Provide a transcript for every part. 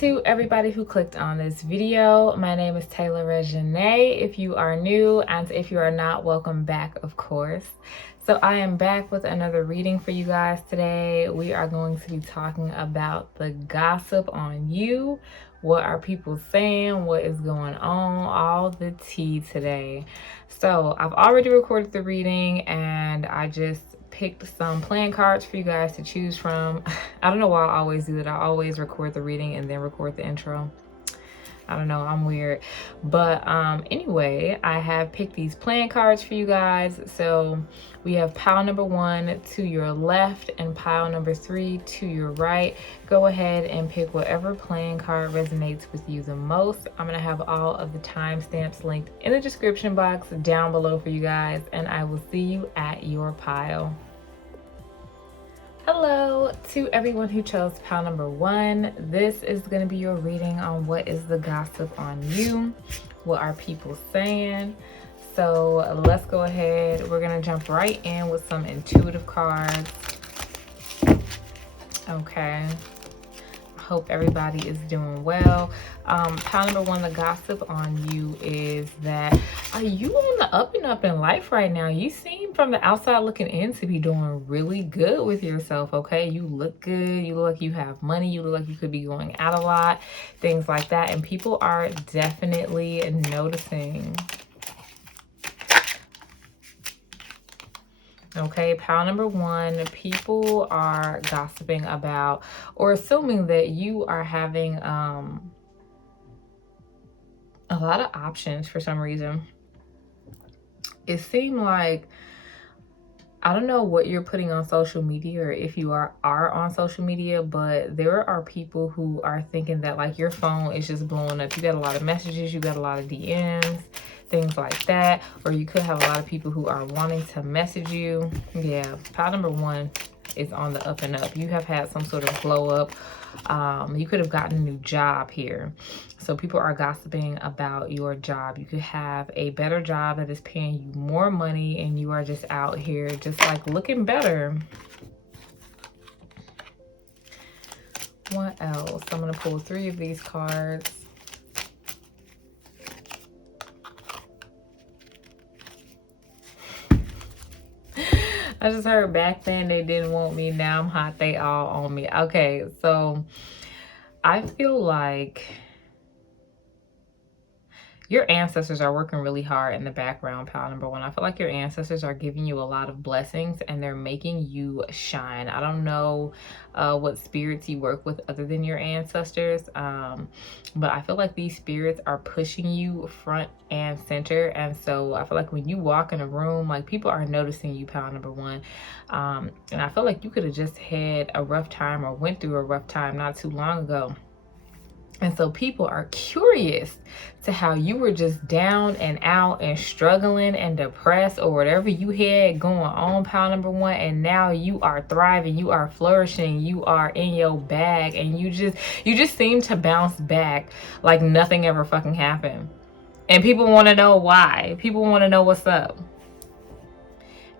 to everybody who clicked on this video. My name is TayRB. If you are new, and if you are not, welcome back, of course. So I am back with another reading for you guys today. We are going to be talking about the gossip on you. What are people saying? What is going on? All the tea today. So I've already recorded the reading and I just picked some playing cards for you guys to choose from. I don't know why I always do that. I always record the reading and then record the intro. I don't know, I'm weird. But anyway, I have picked these playing cards for you guys. So we have pile number 1 to your left and pile number 3 to your right. Go ahead and pick whatever playing card resonates with you the most. I'm gonna have all of the timestamps linked in the description box down below for you guys, and I will see you at your pile. Hello to everyone who chose pile number 1. This is going to be your reading on what is the gossip on you. What are people saying? So let's go ahead. We're going to jump right in with some intuitive cards. Okay. I hope everybody is doing well. Pile number 1, the gossip on you is that are you on the up and up in life right now? You seem from the outside looking in to be doing really good with yourself, okay? You look good. You look like you have money. You look like you could be going out a lot, things like that. And people are definitely noticing. Okay, pile number 1, people are gossiping about or assuming that you are having a lot of options for some reason. It seemed like, I don't know what you're putting on social media or if you are on social media, but there are people who are thinking that like your phone is just blowing up. You got a lot of messages, you got a lot of DMs, things like that. Or you could have a lot of people who are wanting to message you. Yeah, pile number 1 is on the up and up. You have had some sort of glow up. You could have gotten a new job here. So people are gossiping about your job. You could have a better job that is paying you more money and you are just out here just like looking better. What else? I'm going to pull 3 of these cards. I just heard back then they didn't want me. Now I'm hot. They all on me. Okay, so I feel like your ancestors are working really hard in the background, pile number 1. I feel like your ancestors are giving you a lot of blessings and they're making you shine. I don't know what spirits you work with other than your ancestors, but I feel like these spirits are pushing you front and center. And so I feel like when you walk in a room, like people are noticing you, pile number 1. And I feel like you could have just had a rough time or went through a rough time not too long ago. And so people are curious to how you were just down and out and struggling and depressed or whatever you had going on, pile number 1. And now you are thriving, you are flourishing, you are in your bag, and you just seem to bounce back like nothing ever fucking happened. And people want to know why. People want to know what's up.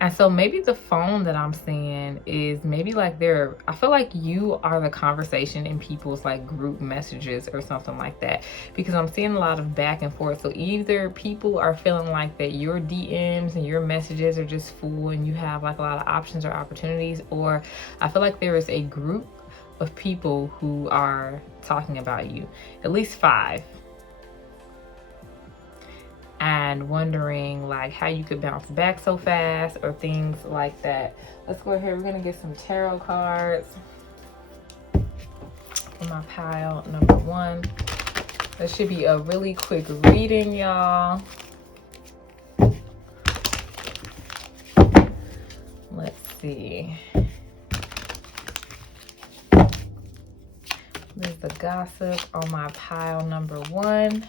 And so maybe the phone that I'm seeing is maybe like I feel like you are the conversation in people's like group messages or something like that, because I'm seeing a lot of back and forth. So either people are feeling like that your DMs and your messages are just full and you have like a lot of options or opportunities, or I feel like there is a group of people who are talking about you, at least 5. And wondering like how you could bounce back so fast or things like that. Let's go ahead. We're going to get some tarot cards for my pile number 1. This should be a really quick reading, y'all. Let's see. There's the gossip on my pile number 1.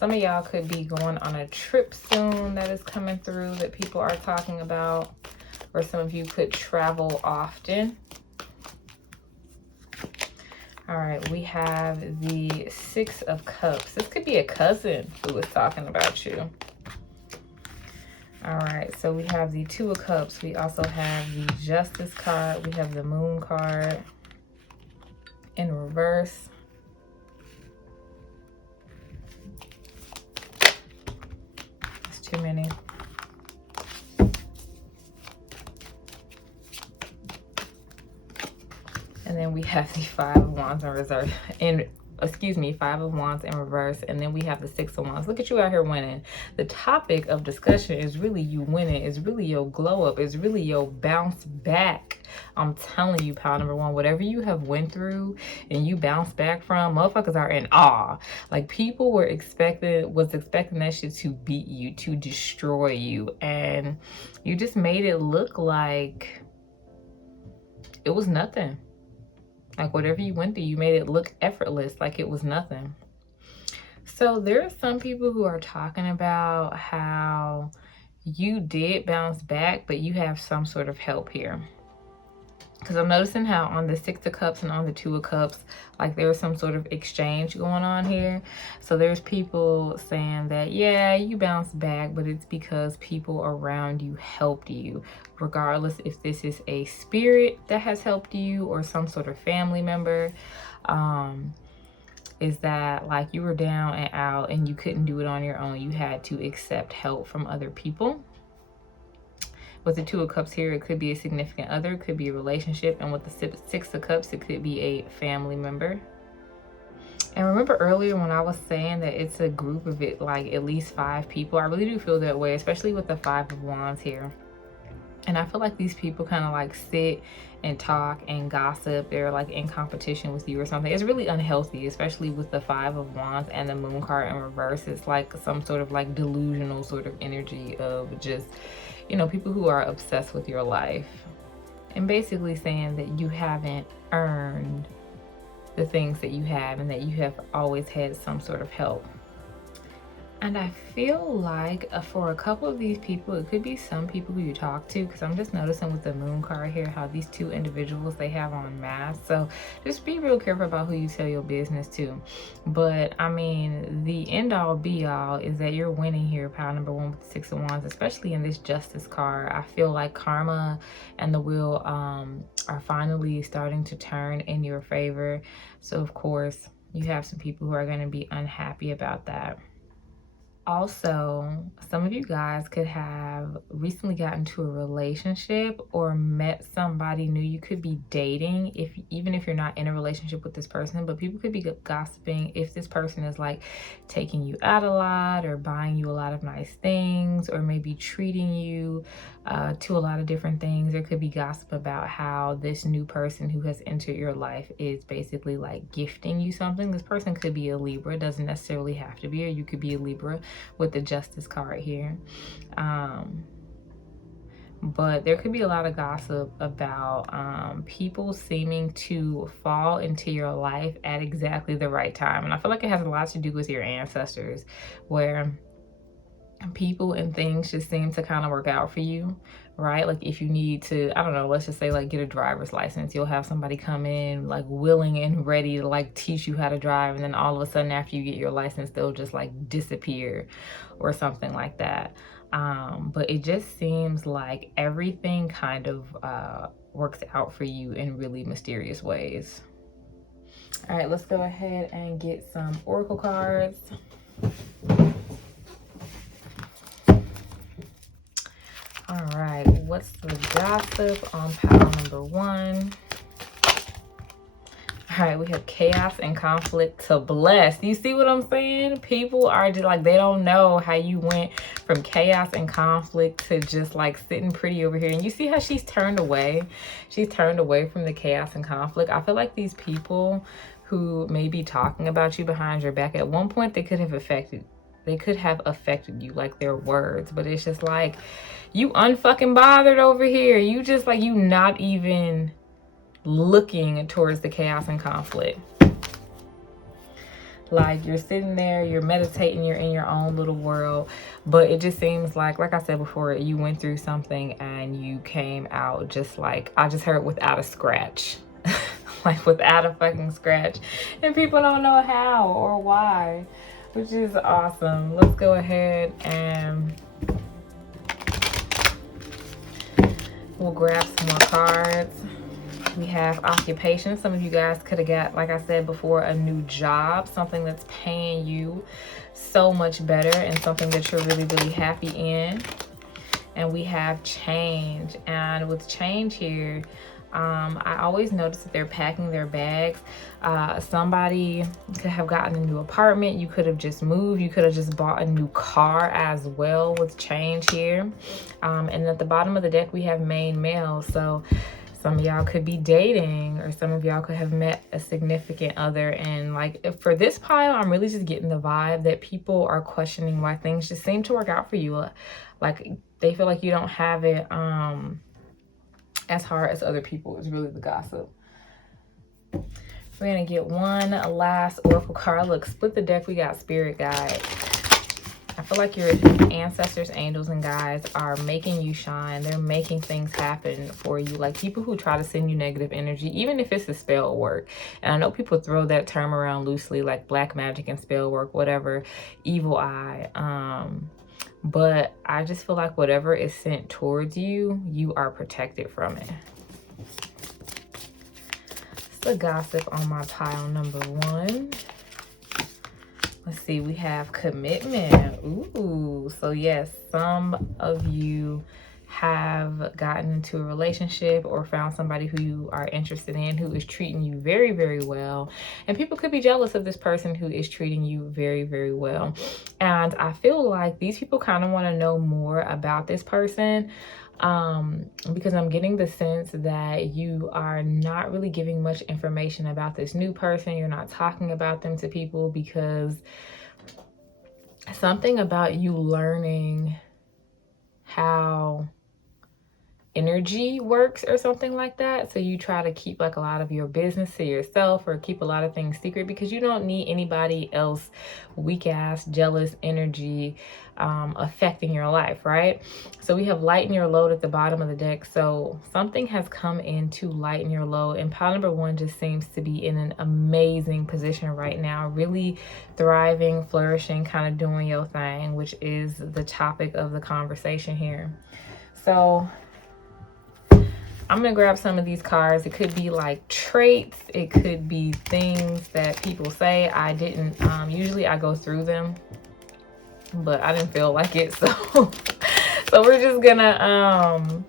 Some of y'all could be going on a trip soon that is coming through that people are talking about, or some of you could travel often. All right, we have the 6 of Cups. This could be a cousin who is talking about you. All right, so we have the Two of Cups. We also have the Justice card. We have the Moon card in reverse. It's too many. And then we have the Five of Wands in reserve. Five of Wands in reverse. And then we have the Six of Wands. Look at you out here winning. The topic of discussion is really you winning. It's really your glow up. It's really your bounce back. I'm telling you, pile number one, whatever you have went through and you bounce back from, motherfuckers are in awe. Like, people was expecting that shit to beat you, to destroy you. And you just made it look like it was nothing. Like, whatever you went through, you made it look effortless, like it was nothing. So there are some people who are talking about how you did bounce back, but you have some sort of help here. Because I'm noticing how on the Six of Cups and on the Two of Cups, like there's some sort of exchange going on here. So there's people saying that, yeah, you bounced back, but it's because people around you helped you. Regardless if this is a spirit that has helped you or some sort of family member. Is that like you were down and out and you couldn't do it on your own. You had to accept help from other people. With the Two of Cups here, it could be a significant other, it could be a relationship. And with the Six of Cups, it could be a family member. And remember earlier when I was saying that it's a group of like at least 5 people, I really do feel that way, especially with the Five of Wands here. And I feel like these people kind of like sit and talk and gossip. They're like in competition with you or something. It's really unhealthy, especially with the Five of Wands and the Moon card in reverse. It's like some sort of like delusional sort of energy of just, you know, people who are obsessed with your life and basically saying that you haven't earned the things that you have and that you have always had some sort of help. And I feel like for a couple of these people, it could be some people who you talk to, because I'm just noticing with the Moon card here how these 2 individuals, they have on masks. So just be real careful about who you tell your business to. But I mean, the end all be all is that you're winning here, pile number one with the Six of Wands, especially in this Justice card. I feel like karma and the wheel are finally starting to turn in your favor. So of course, you have some people who are going to be unhappy about that. Also, some of you guys could have recently gotten into a relationship or met somebody new. You could be dating, even if you're not in a relationship with this person, but people could be gossiping if this person is like taking you out a lot or buying you a lot of nice things or maybe treating you to a lot of different things. There could be gossip about how this new person who has entered your life is basically like gifting you something. This person could be a Libra, doesn't necessarily have to be, or you could be a Libra with the Justice card here. But there could be a lot of gossip about people seeming to fall into your life at exactly the right time. And I feel like it has a lot to do with your ancestors, where people and things just seem to kind of work out for you, right? Like if you need to, I don't know, let's just say like get a driver's license, you'll have somebody come in like willing and ready to like teach you how to drive, and then all of a sudden after you get your license, they'll just like disappear or something like that. But it just seems like everything kind of works out for you in really mysterious ways. All right, let's go ahead and get some oracle cards. All right, what's the gossip on pile number one? All right, we have chaos and conflict to bless. You see what I'm saying? People are just like, they don't know how you went from chaos and conflict to just like sitting pretty over here. And you see how she's turned away? She's turned away from the chaos and conflict. I feel like these people who may be talking about you behind your back, at one point they could have affected you, like their words, but it's just like, you unfucking bothered over here. You just like, you not even looking towards the chaos and conflict. Like you're sitting there, you're meditating, you're in your own little world, but it just seems like I said before, you went through something and you came out just like, I just heard without a scratch. Like without a fucking scratch, and people don't know how or why, which is awesome. Let's go ahead and We'll grab some more cards. We have occupation. Some of you guys could have got, like I said before, a new job, something that's paying you so much better and something that you're really, really happy in. And we have change. And with change here, I always notice that they're packing their bags. Somebody could have gotten a new apartment. You could have just moved. You could have just bought a new car as well with change here. And at the bottom of the deck, we have main male. So some of y'all could be dating, or some of y'all could have met a significant other. And like for this pile, I'm really just getting the vibe that people are questioning why things just seem to work out for you. Like they feel like you don't have it as hard as other people is really the gossip. We're gonna get one last oracle card. Look, split the deck. We got spirit guide. I feel like your ancestors, angels, and guides are making you shine. They're making things happen for you. Like people who try to send you negative energy, even if it's a spell work. And I know people throw that term around loosely, like black magic and spell work, whatever, evil eye. But I just feel like whatever is sent towards you, you are protected from it. It's the gossip on my pile number 1. Let's see, we have commitment. Ooh, so yes, some of you have gotten into a relationship or found somebody who you are interested in who is treating you very, very well. And people could be jealous of this person who is treating you very, very well. And I feel like these people kind of want to know more about this person, because I'm getting the sense that you are not really giving much information about this new person. You're not talking about them to people because something about you learning how energy works or something like that. So you try to keep like a lot of your business to yourself or keep a lot of things secret because you don't need anybody else weak ass jealous energy affecting your life, right? So we have lighten your load at the bottom of the deck. So something has come in to lighten your load, and pile number 1 just seems to be in an amazing position right now, really thriving, flourishing, kind of doing your thing, which is the topic of the conversation here. So I'm gonna grab some of these cards. It could be like traits. It could be things that people say. I didn't, usually I go through them, but I didn't feel like it. So, so we're just gonna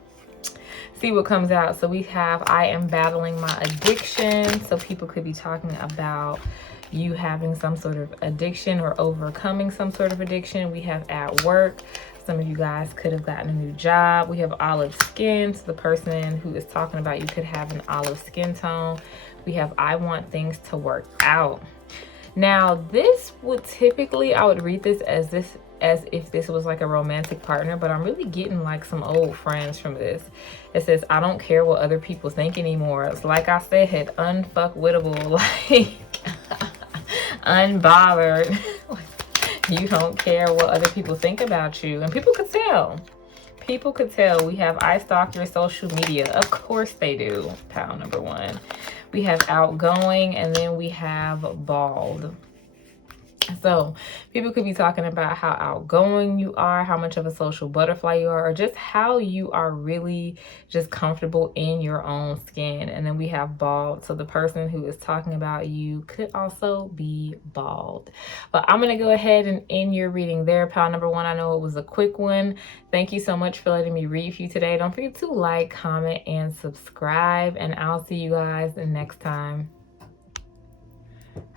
see what comes out. So we have, I am battling my addiction. So people could be talking about you having some sort of addiction or overcoming some sort of addiction. We have at work. Some of you guys could have gotten a new job. We have olive skin. So the person who is talking about you could have an olive skin tone. We have I want things to work out. Now this would typically, I would read this as if this was like a romantic partner, but I'm really getting like some old friends from this. It says, I don't care what other people think anymore. It's like I said, unfuckwittable, like unbothered. You don't care what other people think about you. And people could tell. People could tell. We have I stalk your social media. Of course they do. Pile number 1. We have outgoing, and then we have bald. So people could be talking about how outgoing you are, how much of a social butterfly you are, or just how you are really just comfortable in your own skin. And then we have bald. So the person who is talking about you could also be bald. But I'm going to go ahead and end your reading there. Pile number 1. I know it was a quick one. Thank you so much for letting me read for you today. Don't forget to like, comment, and subscribe. And I'll see you guys next time.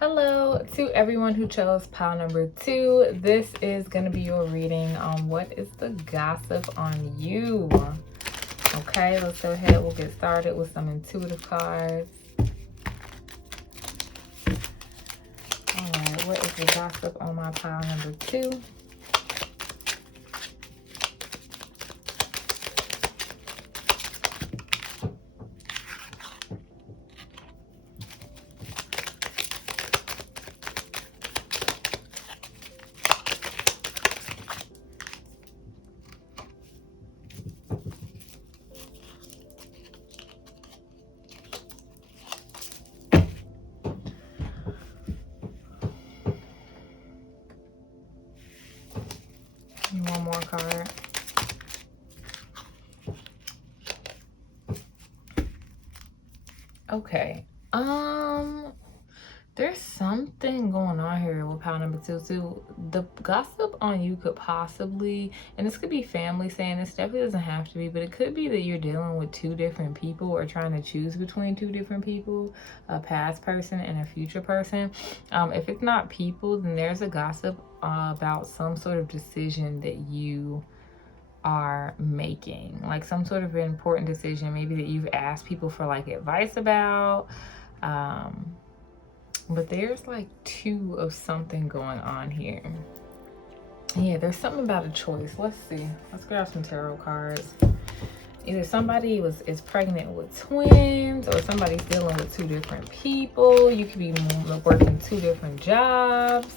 Hello to everyone who chose pile number 2. This is going to be your reading on what is the gossip on you. Okay, let's go ahead. We'll get started with some intuitive cards. All right, what is the gossip on my pile number 2? One more card. Okay. There's something going on here with pile number two. So the gossip on you could possibly, and this could be family saying this, definitely doesn't have to be, but it could be that you're dealing with two different people or trying to choose between two different people, a past person and a future person. If it's not people, then there's a gossip about some sort of decision that you are making, like some sort of important decision, maybe that you've asked people for like advice about. But there's like two of something going on here. Yeah, there's something about a choice. Let's see. Let's grab some tarot cards. Either somebody is pregnant with twins, or somebody's dealing with two different people. You could be working two different jobs.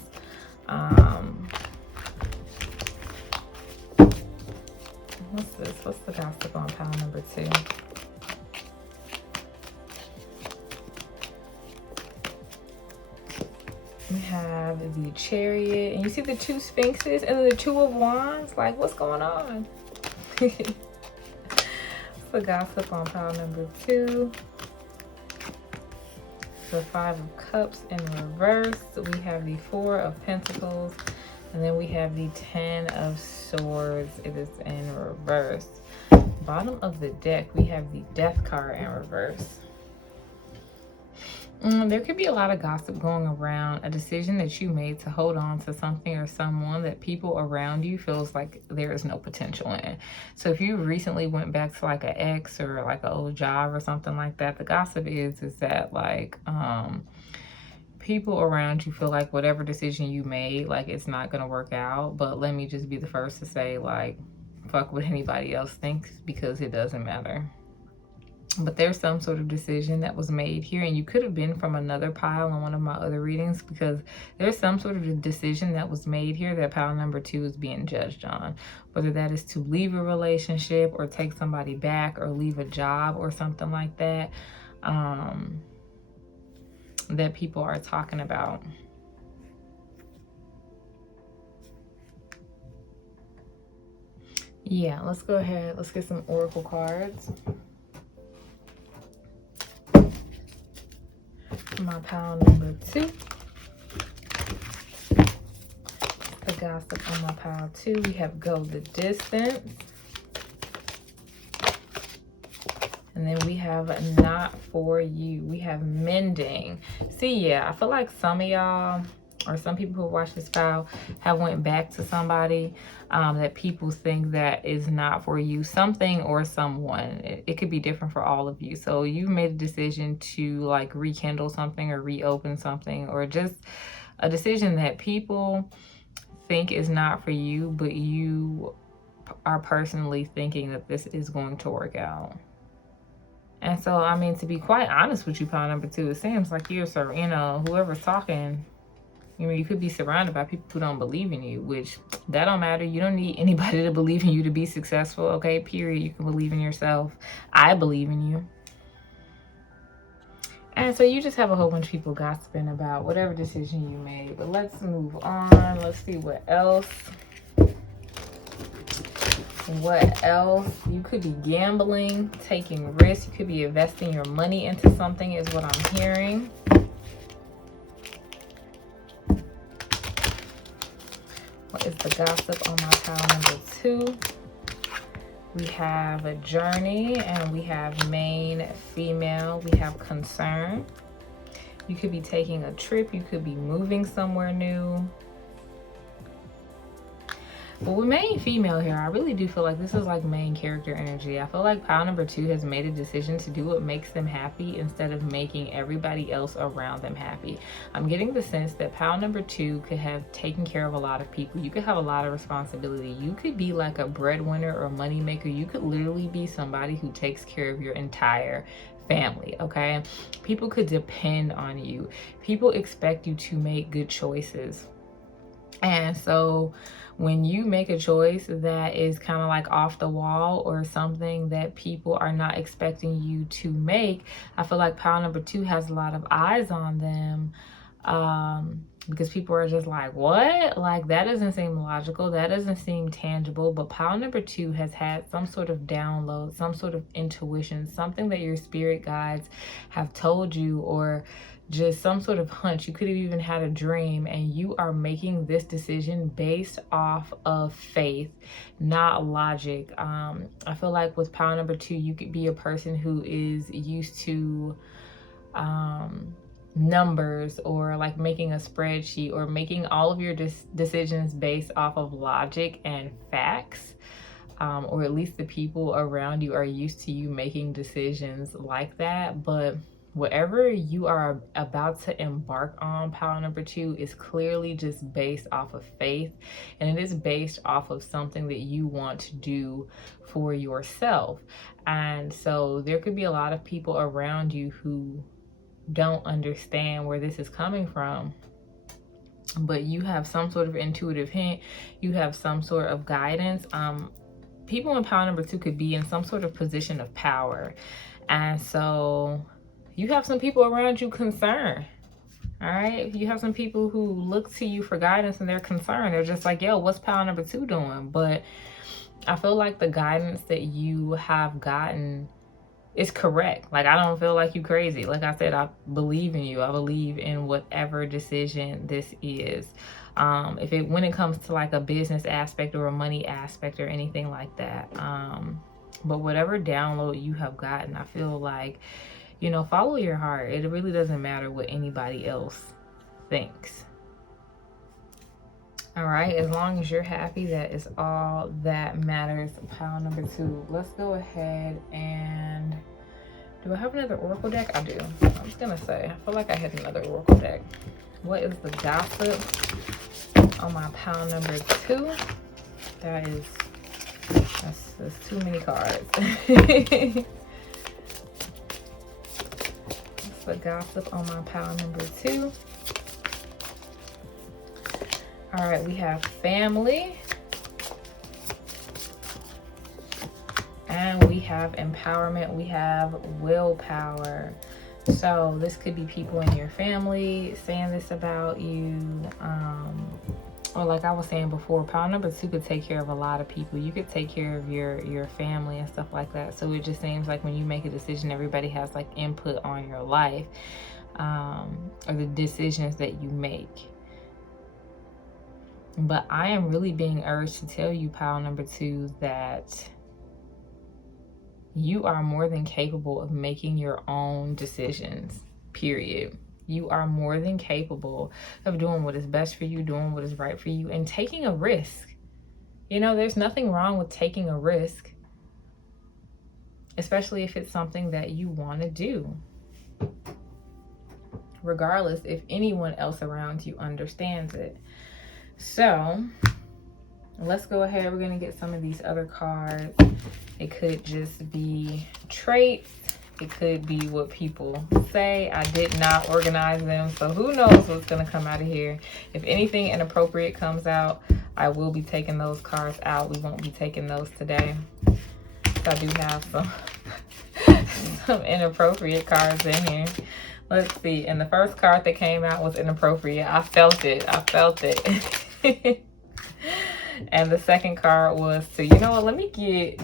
What's this? What's the gossip on pile number two? We have the Chariot, and you see the two Sphinxes and the Two of Wands. Like, what's going on? What's the gossip on pile number two? The Five of Cups in reverse. We have the Four of Pentacles, and then we have the Ten of Swords. It is in reverse. Bottom of the deck, we have the Death card in reverse. There could be a lot of gossip going around a decision that you made to hold on to something or someone that people around you feels like there is no potential in. So if you recently went back to like an ex or like an old job or something like that, the gossip is that like people around you feel like whatever decision you made, like it's not gonna work out. But let me just be the first to say, like, fuck what anybody else thinks, because it doesn't matter. But there's some sort of decision that was made here, and you could have been from another pile on one of my other readings, because there's some sort of a decision that was made here that pile number two is being judged on. Whether that is to leave a relationship or take somebody back or leave a job or something like that, that people are talking about. Yeah, let's go ahead. Let's get some oracle cards. My pile number two. The gossip on my pile two. We have go the distance. And then we have not for you. We have mending. See, yeah, I feel like some of y'all, or some people who watch this file, have went back to somebody that people think that is not for you, something or someone. It could be different for all of you. So you made a decision to like rekindle something or reopen something, or just a decision that people think is not for you, but you are personally thinking that this is going to work out. And so, I mean, to be quite honest with you, pile number two, it seems like you're, you know, whoever's talking, you know, you could be surrounded by people who don't believe in you, which that don't matter. You don't need anybody to believe in you to be successful, okay? Period. You can believe in yourself. I believe in you. And so you just have a whole bunch of people gossiping about whatever decision you made. But let's move on. Let's see what else. What else? You could be gambling, taking risks. You could be investing your money into something, is what I'm hearing. What is the gossip on my pile number two? We have a journey, and we have main female. We have concern. You could be taking a trip. You could be moving somewhere new. But with main female here, I really do feel like this is like main character energy. I feel like pile number two has made a decision to do what makes them happy instead of making everybody else around them happy. I'm getting the sense that pile number two could have taken care of a lot of people. You could have a lot of responsibility. You could be like a breadwinner or money maker. You could literally be somebody who takes care of your entire family, okay? People could depend on you. People expect you to make good choices. And so when you make a choice that is kind of like off the wall, or something that people are not expecting you to make, I feel like pile number two has a lot of eyes on them. because people are just like, what? Like, that doesn't seem logical. That doesn't seem tangible. But pile number 2 has had some sort of download, some sort of intuition, something that your spirit guides have told you, or just some sort of hunch. You could have even had a dream, and you are making this decision based off of faith, not logic. I feel like with pile number 2, you could be a person who is used to numbers, or like making a spreadsheet, or making all of your decisions based off of logic and facts, or at least the people around you are used to you making decisions like that. But whatever you are about to embark on, pile number 2, is clearly just based off of faith, and it is based off of something that you want to do for yourself. And so there could be a lot of people around you who don't understand where this is coming from, but you have some sort of intuitive hint, you have some sort of guidance. People in pile number 2 could be in some sort of position of power, and so you have some people around you concerned. All right, you have some people who look to you for guidance, and they're concerned. They're just like, yo, what's pile number 2 doing? But I feel like the guidance that you have gotten is correct. Like, I don't feel like you crazy. Like I said, I believe in you. I believe in whatever decision this is. When it comes to like a business aspect or a money aspect or anything like that. But whatever download you have gotten, I feel like, follow your heart. It really doesn't matter what anybody else thinks. All right, as long as you're happy, that is all that matters. Pile number 2. Let's go ahead and, do I have another oracle deck? I do. I was gonna say, I feel like I had another oracle deck. What is the gossip on my pile number 2? That's too many cards. What's the gossip on my pile number 2? All right, we have family, and we have empowerment, we have willpower. So this could be people in your family saying this about you, or like I was saying before, pile number 2 could take care of a lot of people. You could take care of your family and stuff like that. So it just seems like when you make a decision, everybody has like input on your life, or the decisions that you make. But I am really being urged to tell you, pile number 2, that you are more than capable of making your own decisions, period. You are more than capable of doing what is best for you, doing what is right for you, and taking a risk. There's nothing wrong with taking a risk, especially if it's something that you want to do, regardless if anyone else around you understands it. So let's go ahead. We're going to get some of these other cards. It could just be traits. It could be what people say. I did not organize them, so who knows what's going to come out of here. If anything inappropriate comes out, I will be taking those cards out. We won't be taking those today. So I do have some inappropriate cards in here. Let's see. And the first card that came out was inappropriate. I felt it. And the second card was to, you know what, let me get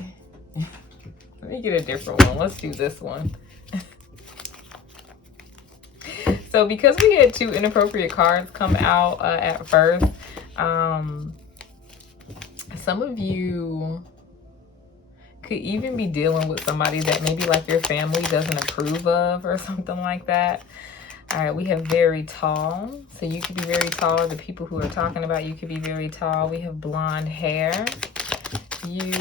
a different one. Let's do this one. So because we had 2 inappropriate cards come out at first, some of you could even be dealing with somebody that maybe like your family doesn't approve of or something like that. All right, we have very tall. So you could be very tall, or the people who are talking about you could be very tall. We have blonde hair. You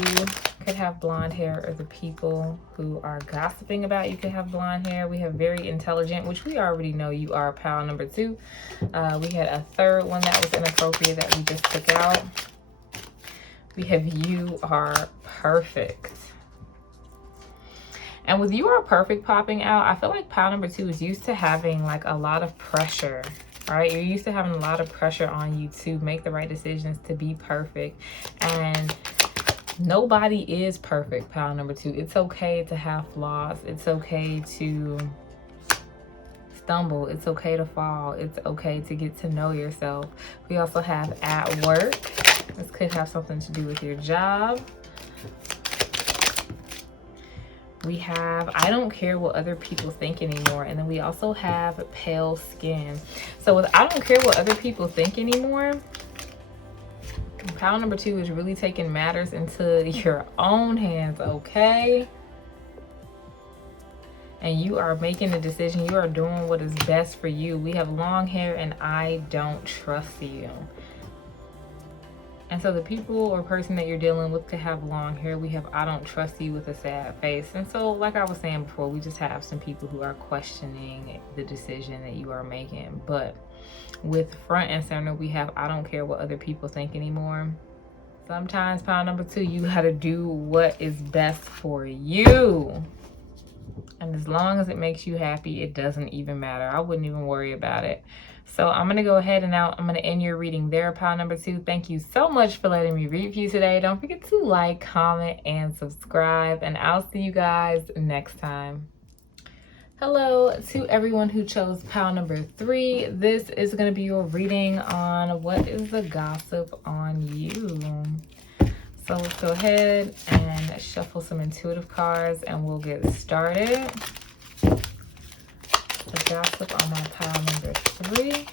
could have blonde hair, or the people who are gossiping about you could have blonde hair. We have very intelligent, which we already know you are, pile number 2. We had a third one that was inappropriate that we just took out. We have you are perfect. And with you are perfect popping out, I feel like pile number 2 is used to having like a lot of pressure. All right, you're used to having a lot of pressure on you to make the right decisions, to be perfect. And nobody is perfect, pile number 2. It's okay to have flaws. It's okay to stumble. It's okay to fall. It's okay to get to know yourself. We also have at work. This could have something to do with your job. We have I don't care what other people think anymore. And then we also have pale skin. So with I don't care what other people think anymore, pile number 2 is really taking matters into your own hands, okay? And you are making a decision. You are doing what is best for you. We have long hair and I don't trust you. And so the people or person that you're dealing with could have long hair. We have I don't trust you with a sad face. And so like I was saying before, we just have some people who are questioning the decision that you are making. But with front and center, we have I don't care what other people think anymore. Sometimes pile number 2, you gotta do what is best for you. And as long as it makes you happy, it doesn't even matter. I wouldn't even worry about it. So I'm going to go ahead and now I'm going to end your reading there, pile number 2. Thank you so much for letting me read for you today. Don't forget to like, comment, and subscribe. And I'll see you guys next time. Hello to everyone who chose pile number 3. This is going to be your reading on what is the gossip on you. So let's go ahead and shuffle some intuitive cards and we'll get started. The gossip on my pile number 3.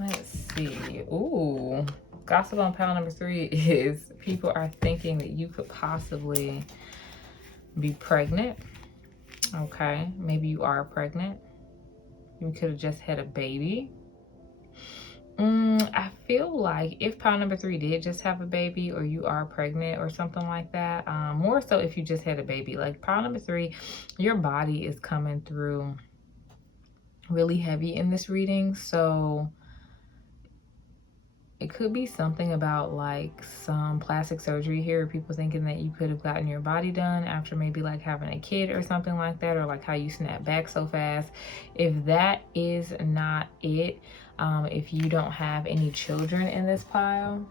Let's see. Ooh. Gossip on pile number 3 is people are thinking that you could possibly be pregnant. Okay, maybe you are pregnant. You could have just had a baby. I feel like if pile number 3 did just have a baby or you are pregnant or something like that, more so if you just had a baby. Like pile number 3, your body is coming through really heavy in this reading. So it could be something about like some plastic surgery here. People thinking that you could have gotten your body done after maybe like having a kid or something like that, or like how you snap back so fast. If that is not it, if you don't have any children in this pile,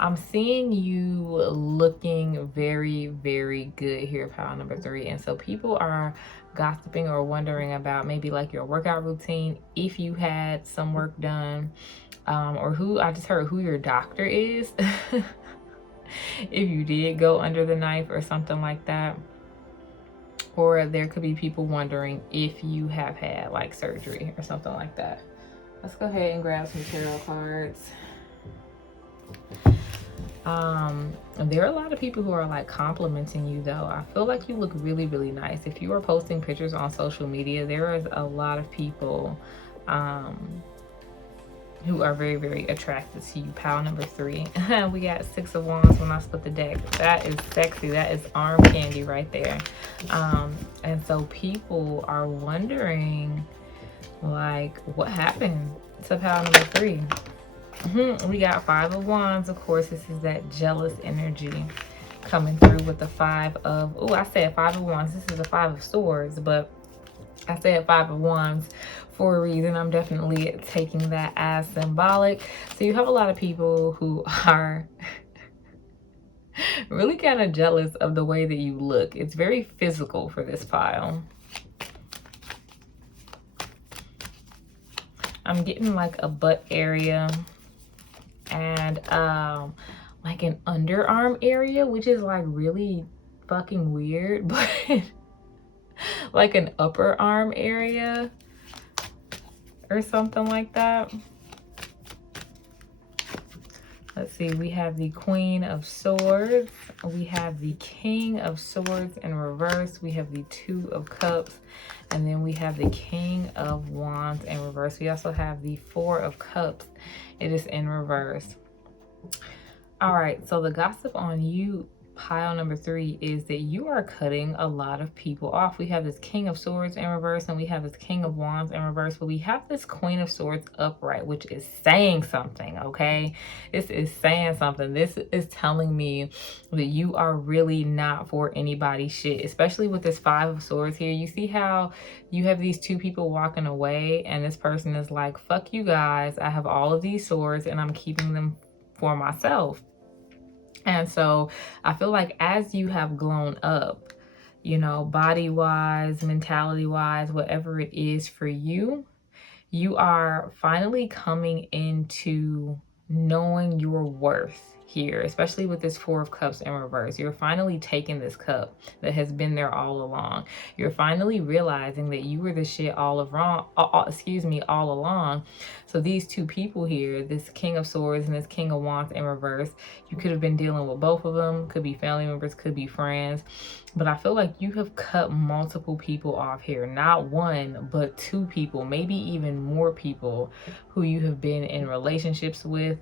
I'm seeing you looking very, very good here, pile number 3. And so people are gossiping or wondering about maybe like your workout routine, if you had some work done, or who, I just heard who your doctor is. If you did go under the knife or something like that. Or there could be people wondering if you have had like surgery or something like that. Let's go ahead and grab some tarot cards. There are a lot of people who are like complimenting you though. I feel like you look really, really nice. If you are posting pictures on social media, there is a lot of people who are very, very attracted to you. Pile number 3. We got 6 of Wands when I split the deck. That is sexy. That is arm candy right there. And so people are wondering like what happened to pile number 3. We got 5 of Wands. Of course, this is that jealous energy coming through with the 5 of, oh, I said 5 of Wands. This is a 5 of Swords, but I said 5 of Wands for a reason. I'm definitely taking that as symbolic. So you have a lot of people who are really kind of jealous of the way that you look. It's very physical for this pile. I'm getting like a butt area and like an underarm area, which is like really fucking weird, but like an upper arm area or something like that. Let's see, we have the Queen of Swords, we have the King of Swords in reverse, we have the 2 of Cups, and then we have the King of Wands in reverse. We also have the 4 of Cups. It is in reverse. All right, so the gossip on you pile number 3 is that you are cutting a lot of people off. We have this King of Swords in reverse, and we have this King of Wands in reverse, but we have this Queen of Swords upright, which is saying something, okay? This is saying something. This is telling me that you are really not for anybody's shit, especially with this Five of Swords here. You see how you have these two people walking away, and this person is like, fuck you guys, I have all of these swords and I'm keeping them for myself. And so I feel like as you have grown up, you know, body-wise, mentality-wise, whatever it is for you, you are finally coming into knowing your worth here, especially with this Four of Cups in reverse. You're finally taking this cup that has been there all along. You're finally realizing that you were the shit all along. So these two people here, this King of Swords and this King of Wands in reverse, you could have been dealing with both of them. Could be family members, could be friends. But I feel like you have cut multiple people off here. Not one, but two people, maybe even more people who you have been in relationships with.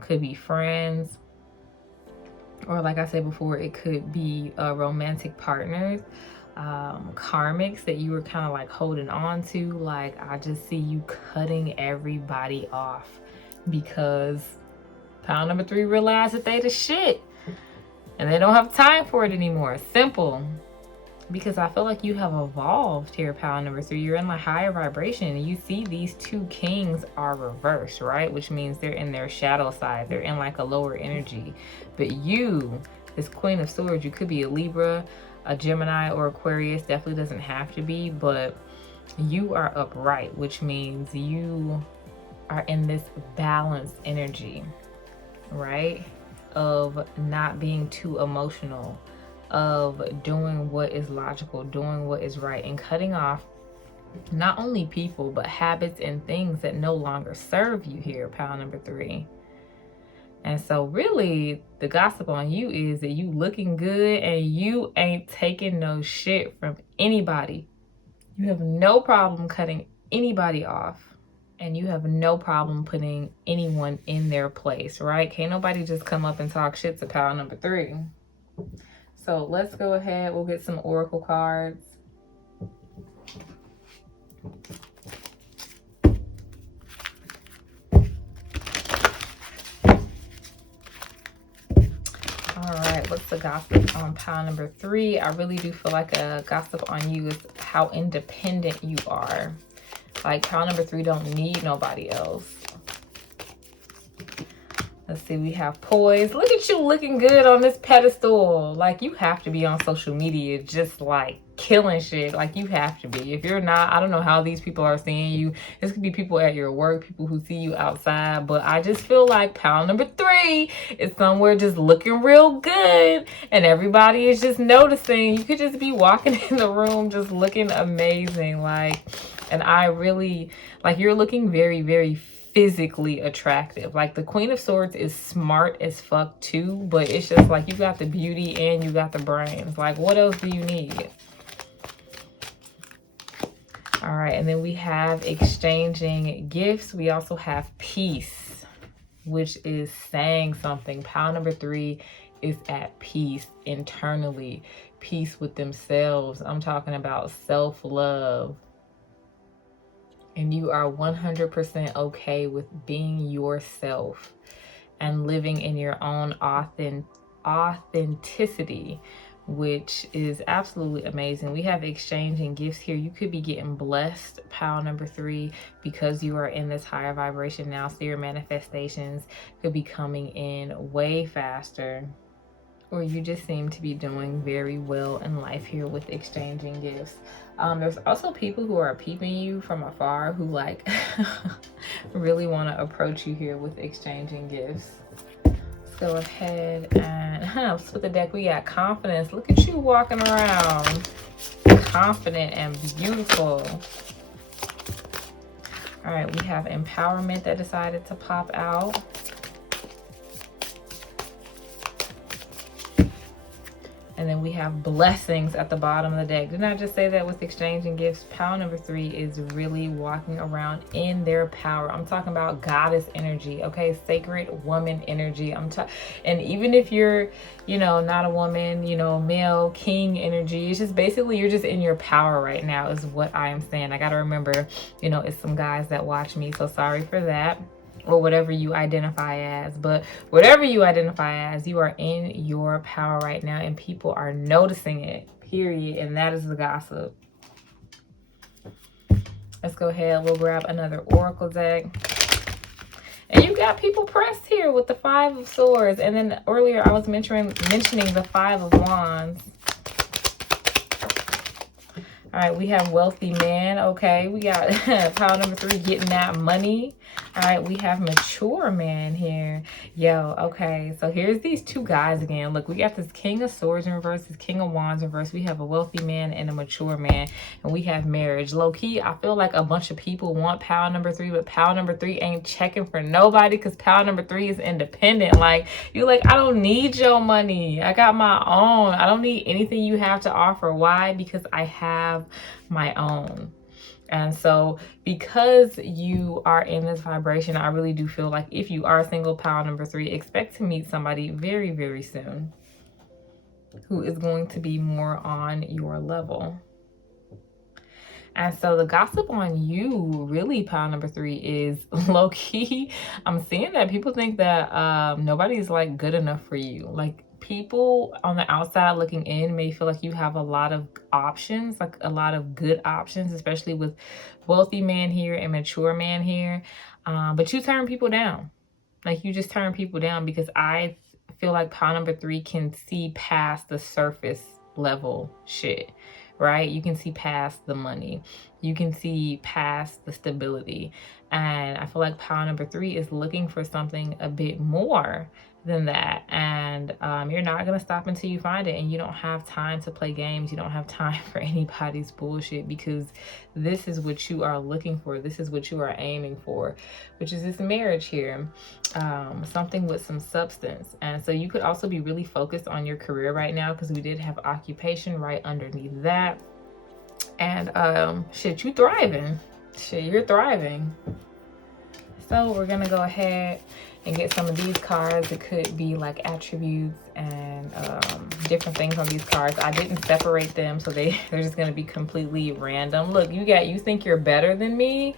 Could be friends. Or like I said before, it could be romantic partners. Karmics that you were kind of like holding on to. Like, I just see you cutting everybody off because pile number 3 realized that they the shit. And they don't have time for it anymore. Simple. Because I feel like you have evolved here, pile number 3. You're in a higher vibration. And you see these two kings are reversed, right? Which means they're in their shadow side. They're in like a lower energy. But you, this Queen of Swords, you could be a Libra, a Gemini, or Aquarius. Definitely doesn't have to be. But you are upright, which means you are in this balanced energy, right? Of not being too emotional, of doing what is logical, doing what is right, and cutting off not only people, but habits and things that no longer serve you here, pile number 3. And so really, the gossip on you is that you looking good and you ain't taking no shit from anybody. You have no problem cutting anybody off. And you have no problem putting anyone in their place, right? Can't nobody just come up and talk shit to pile number 3. So let's go ahead. We'll get some oracle cards. All right, what's the gossip on pile number 3? I really do feel like a gossip on you is how independent you are. Like, pile number 3 don't need nobody else. Let's see, we have poise. Look at you looking good on this pedestal. Like, you have to be on social media just like killing shit. Like, you have to be. If you're not, I don't know how these people are seeing you. This could be people at your work, people who see you outside. But I just feel like pile number 3 is somewhere just looking real good. And everybody is just noticing. You could just be walking in the room just looking amazing. Like, and I really, like, you're looking very, very physically attractive. Like, the Queen of Swords is smart as fuck too, but it's just like you got the beauty and you got the brains. Like, what else do you need? All right, and then we have exchanging gifts. We also have peace, which is saying something. Pile number 3 is at peace internally, peace with themselves. I'm talking about self-love. And you are 100% okay with being yourself and living in your own authenticity, which is absolutely amazing. We have exchanging gifts here. You could be getting blessed, pile number 3, because you are in this higher vibration now. So your manifestations could be coming in way faster. Or you just seem to be doing very well in life here with exchanging gifts. There's also people who are peeping you from afar who like really want to approach you here with exchanging gifts. Let's go ahead and split the deck. We got confidence. Look at you walking around confident and beautiful. All right, we have empowerment that decided to pop out. And then we have blessings at the bottom of the deck. Didn't I just say that with exchanging gifts? Pile number 3 is really walking around in their power. I'm talking about goddess energy, okay? Sacred woman energy. And even if you're, you know, not a woman, you know, male king energy, it's just basically you're just in your power right now is what I am saying. I got to remember, you know, it's some guys that watch me, so sorry for that. Or whatever you identify as, but whatever you identify as, you are in your power right now and people are noticing it, period. And that is the gossip. Let's go ahead, we'll grab another oracle deck. And you got people pressed here with the 5 of Swords. And then earlier I was mentioning the 5 of Wands. All right, we have wealthy man. Okay, we got pile number 3, getting that money. All right, we have mature man here. Yo, okay, so here's these 2 guys again. Look, we got this King of Swords in reverse, this King of Wands in reverse. We have a wealthy man and a mature man, and we have marriage. Low key, I feel like a bunch of people want pile number 3, but pile number 3 ain't checking for nobody because pile number 3 is independent. Like, you're like, I don't need your money. I got my own. I don't need anything you have to offer. Why? Because I have my own. And so because you are in this vibration, I really do feel like if you are single, pile number 3, expect to meet somebody very, very soon who is going to be more on your level. And so the gossip on you, really, pile number 3, is low key. I'm seeing that people think that nobody's like good enough for you. Like, people on the outside looking in may feel like you have a lot of options, like a lot of good options, especially with wealthy man here and mature man here. But you turn people down. Like, you just turn people down because I feel like pile number 3 can see past the surface level shit, right? You can see past the money. You can see past the stability. And I feel like pile number 3 is looking for something a bit more than that. And you're not going to stop until you find it. And you don't have time to play games. You don't have time for anybody's bullshit, because this is what you are looking for. This is what you are aiming for, which is this marriage here. Something with some substance. And so you could also be really focused on your career right now, because we did have occupation right underneath that. And shit, you thriving. Shit, you're thriving. So we're gonna go ahead and get some of these cards. It could be like attributes and different things on these cards. I didn't separate them, so they're just gonna be completely random. Look, you think you're better than me.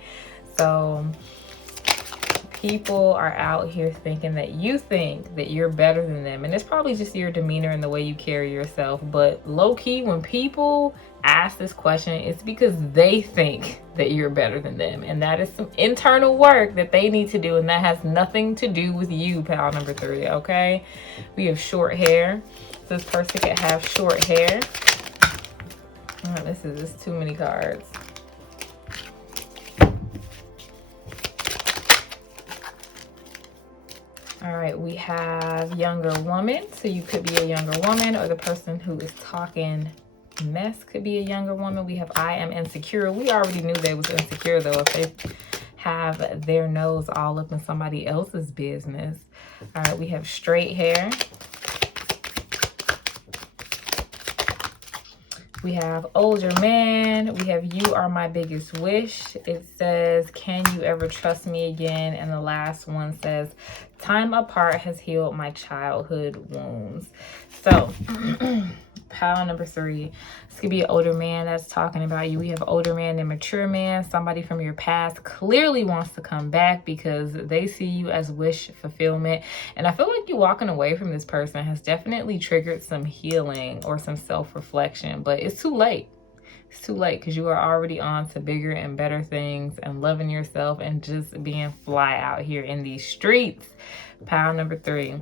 So people are out here thinking that you think that you're better than them, and it's probably just your demeanor and the way you carry yourself. But low-key, when people ask this question, it's because they think that you're better than them, and that is some internal work that they need to do, and that has nothing to do with you, pal number 3. Okay, we have short hair. This person could have short hair. This is too many cards. All right, we have younger woman. So you could be a younger woman, or the person who is talking mess could be a younger woman. We have I am insecure. We already knew they was insecure, though, if they have their nose all up in somebody else's business. All right, we have straight hair. We have older man. We have you are my biggest wish. It says, can you ever trust me again? And the last one says, time apart has healed my childhood wounds. So pile number 3, this could be an older man that's talking about you. We have older man and mature man. Somebody from your past clearly wants to come back because they see you as wish fulfillment. And I feel like you walking away from this person has definitely triggered some healing or some self-reflection, but it's too late. It's too late, because you are already on to bigger and better things and loving yourself and just being fly out here in these streets. Pile number 3.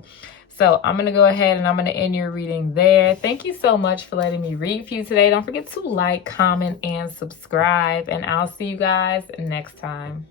So I'm going to go ahead and I'm going to end your reading there. Thank you so much for letting me read for you today. Don't forget to like, comment, and subscribe. And I'll see you guys next time.